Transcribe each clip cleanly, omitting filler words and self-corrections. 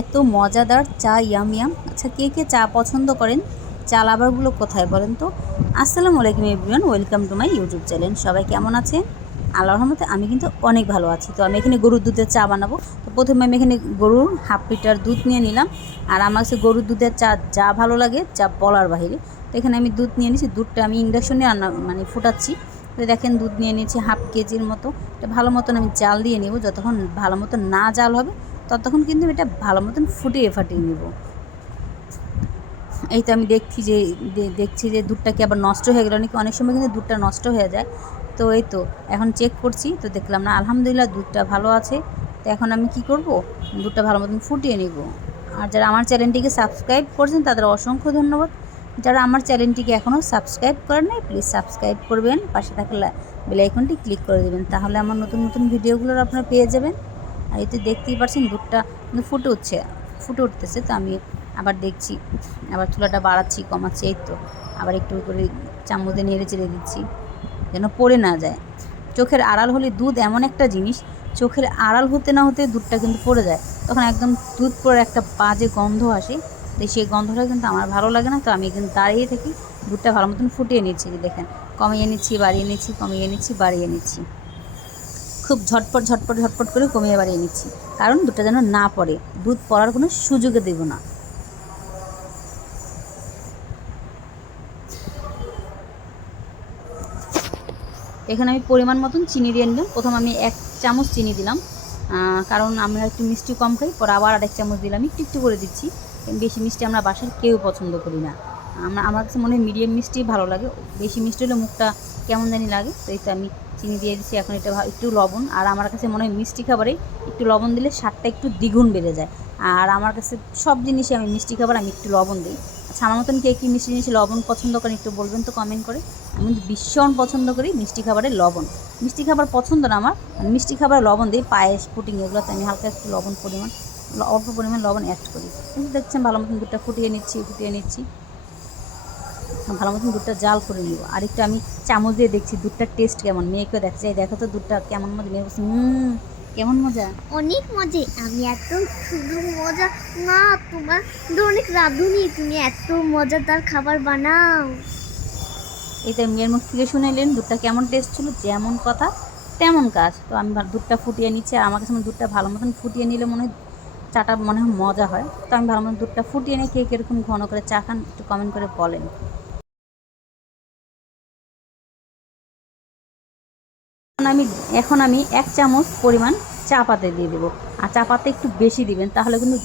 এত মজাদার চা, ইয়াম ইয়াম। আচ্ছা, কে কে চা পছন্দ করেন? চা লাভারগুলো কোথায় বলেন তো? আসসালামু আলাইকুম everyone, welcome to my YouTube channel. সবাই কেমন আছেন? আল্লাহর রহমতে আমি কিন্তু অনেক ভালো আছি। তো আমি এখানে গরুর দুধের চা বানাবো। তো প্রথমে আমি এখানে গরুর হাফ লিটার দুধ নিয়ে নিলাম। আর আমার কাছে গরুর দুধের চা যা ভালো লাগে, যা বলার বাহিরে। তো এখানে আমি দুধ নিয়ে নিয়েছি। দুধটা আমি ইন্ডাকশনে রান্না ফুটাচ্ছি। তো দেখেন দুধ নিয়ে নিয়েছি হাফ কেজির মতো। এটা ভালো মতন আমি জাল দিয়ে নেব। যতক্ষণ ভালো মতন না জাল হবে ততক্ষণ কিন্তু এটা ভালো মতন ফুটিয়ে ফাটিয়ে নেব। এই তো আমি দেখছি যে দুধটা কি আবার নষ্ট হয়ে গেল নাকি। অনেক সময় কিন্তু দুধটা নষ্ট হয়ে যায়। তো এই তো এখন চেক করছি, তো দেখলাম না, আলহামদুলিল্লাহ দুধটা ভালো আছে। তো এখন আমি কি করব, দুধটা ভালো মতন ফুটিয়ে নেব। আর যারা আমার চ্যানেলটিকে সাবস্ক্রাইব করছেন তাদের অসংখ্য ধন্যবাদ। যারা আমার চ্যানেলটিকে এখনও সাবস্ক্রাইব করেন নাই, প্লিজ সাবস্ক্রাইব করবেন, পাশে থাকা বেল আইকনটি ক্লিক করে দেবেন, তাহলে আমার নতুন নতুন ভিডিওগুলো আপনারা পেয়ে যাবেন। আর এতে দেখতেই পাচ্ছেন দুধটা কিন্তু ফুটে উঠতেছে। তো আমি আবার দেখছি, আবার চুলাটা বাড়াচ্ছি কমাচ্ছি। এই তো আবার একটু করে চামচ দিয়ে নেড়ে চেড়ে দিচ্ছি যেন পড়ে না যায়। চোখের আড়াল হলে দুধ এমন একটা জিনিস, চোখের আড়াল হতে না হতে দুধটা কিন্তু পড়ে যায়, তখন একদম দুধ পড়ে একটা বাজে গন্ধ আসে। তো সেই গন্ধটা কিন্তু আমার ভালো লাগে না। তো আমি কিন্তু দাঁড়িয়ে থাকি, দুধটা ভালো মতন ফুটিয়ে নিচ্ছি। দেখেন কমিয়ে নিচ্ছি, বাড়িয়ে নিচ্ছি, কমিয়ে নিচ্ছি, বাড়িয়ে নিচ্ছি, খুব ঝটপট ঝটপট ঝটপট করে কমিয়ে বাড়িয়ে নিচ্ছি, কারণ দুধটা যেন না পড়ে, দুধ পড়ার কোনো সুযোগে দেব না। এখানে আমি পরিমাণ মতন চিনি দিয়ে নিলাম। প্রথম আমি 1 চামচ চিনি দিলাম, কারণ আমরা একটু মিষ্টি কম খাই। পরে আবার আরেক চামচ দিলাম, একটু একটু করে দিচ্ছি। বেশি মিষ্টি আমরা বাসার কেউ পছন্দ করি না। আমার কাছে মনে হয় মিডিয়াম মিষ্টি ভালো লাগে। বেশি মিষ্টি হলে মুখটা কেমন জানি লাগে। তো এই তো আমি চিনি দিয়ে দিচ্ছি। এখন এটা একটু লবণ, আর আমার কাছে মনে হয় মিষ্টি খাবারে একটু লবণ দিলে স্বাদটা একটু দ্বিগুণ বেড়ে যায়। আর আমার কাছে সব জিনিসই, আমি মিষ্টি খাবার আমি একটু লবণ দিই। আচ্ছা, আমার মতন কে কী মিষ্টি জিনিস লবণ পছন্দ করেন একটু বলবেন তো কমেন্ট করে। আমি কিন্তু ভীষণ পছন্দ করি মিষ্টি খাবারে লবণ। মিষ্টি খাবার পছন্দ না আমার, মিষ্টি খাবারে লবণ দিই। পায়েস, পুডিং এগুলোতে আমি হালকা একটু অল্প পরিমাণ লবণ অ্যাড করি। কিন্তু দেখছেন ভালো মতন দুধটা ফুটিয়ে নিচ্ছি। ভালো মতন দুধটা জাল করে নিব। আর একটু আমি চামচ দিয়ে দেখছি দুধটার টেস্ট কেমন। মেয়েকে দেখছি, এই দেখো তো দুধটা কেমন মজা। মেয়ে বলছি কেমন মজা, অনেক মজা। আমি এত সুন্দর মজা না, তোমার অনেক রাঁধুনি, তুমি এত মজাদার খাবার বানাও। এই তো মেয়ের মুখ থেকে শুনেলেন দুধটা কেমন টেস্ট ছিল। যেমন কথা তেমন কাজ। তো আমি দুধটা ফুটিয়ে নিচ্ছি। আর আমার কাছে দুধটা ভালো মতন ফুটিয়ে নিলে মনে হয় চাটা মনে হয় মজা হয়। তো আমি ভালো মতন দুধটা ফুটিয়ে নিয়ে, কে কীরকম ঘন করে চা খান একটু কমেন্ট করে বলেন। এখন আমি 1 চামচ পরিমাণ চা পাতা দিয়ে দেবো। আর চা পাতা একটু বেশি দিবেন, তাহলে কিন্তু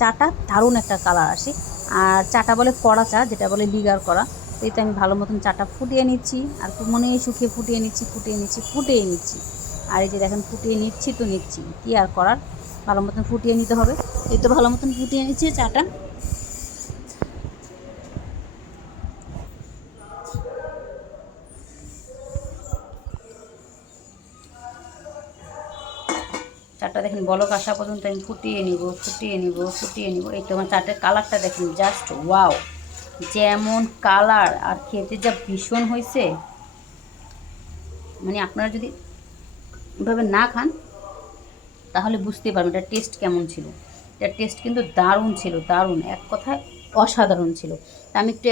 চাটা দারুণ একটা কালার আসে। আর চাটা বলে কড়া চা, যেটা বলে লিগার করা। তো এই তো আমি ভালো মতন চাটা ফুটিয়ে নিচ্ছি। আর মনে সুখে ফুটিয়ে নিচ্ছি। আর এই যে দেখেন ফুটিয়ে নিচ্ছি কি আর করার, ভালো মতন ফুটিয়ে নিতে হবে। এই তো ভালো মতন ফুটিয়ে নিচ্ছি চাটা। চাটা দেখেন বলক আসা পর্যন্ত আমি ফুটিয়ে নিব। এই তো আমার চাটের কালারটা দেখেন, জাস্ট ওয়াও, যেমন কালার আর খেতে যা ভীষণ হয়েছে। আপনারা যদি এভাবে না খান তাহলে বুঝতে পারবেন এটার টেস্ট কেমন ছিল। এটার টেস্ট কিন্তু দারুণ ছিল, দারুণ, এক কথায় অসাধারণ ছিল। তা আমি একটু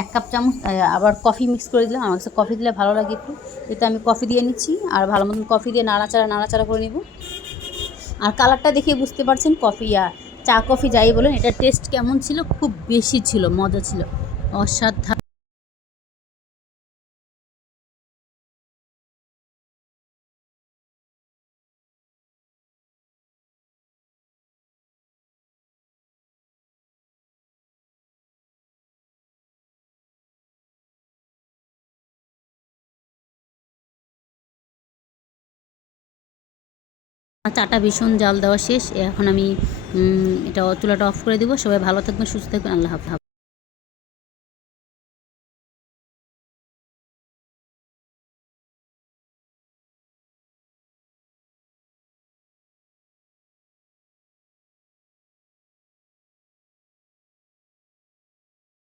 1 কাপ চামচ আবার কফি মিক্স করে দিলাম। আমার কাছে কফি দিলে ভালো লাগে একটু। এতে আমি কফি দিয়ে নিচ্ছি। আর ভালো মতন কফি দিয়ে নাড়াচাড়া করে নেব। আর কালারটা দেখে বুঝতে পারছেন চা কফি যাই বলেন, এটার টেস্ট কেমন ছিল, খুব বেশি ছিল, মজা ছিল, অসাধারণ। চাটা ভীষণ জাল দেওয়া শেষ। এখন আমি এটা চুলাটা অফ করে দেবো। সবাই ভালো থাকবেন, সুস্থ থাকবেন, আল্লাহ হাফেজ।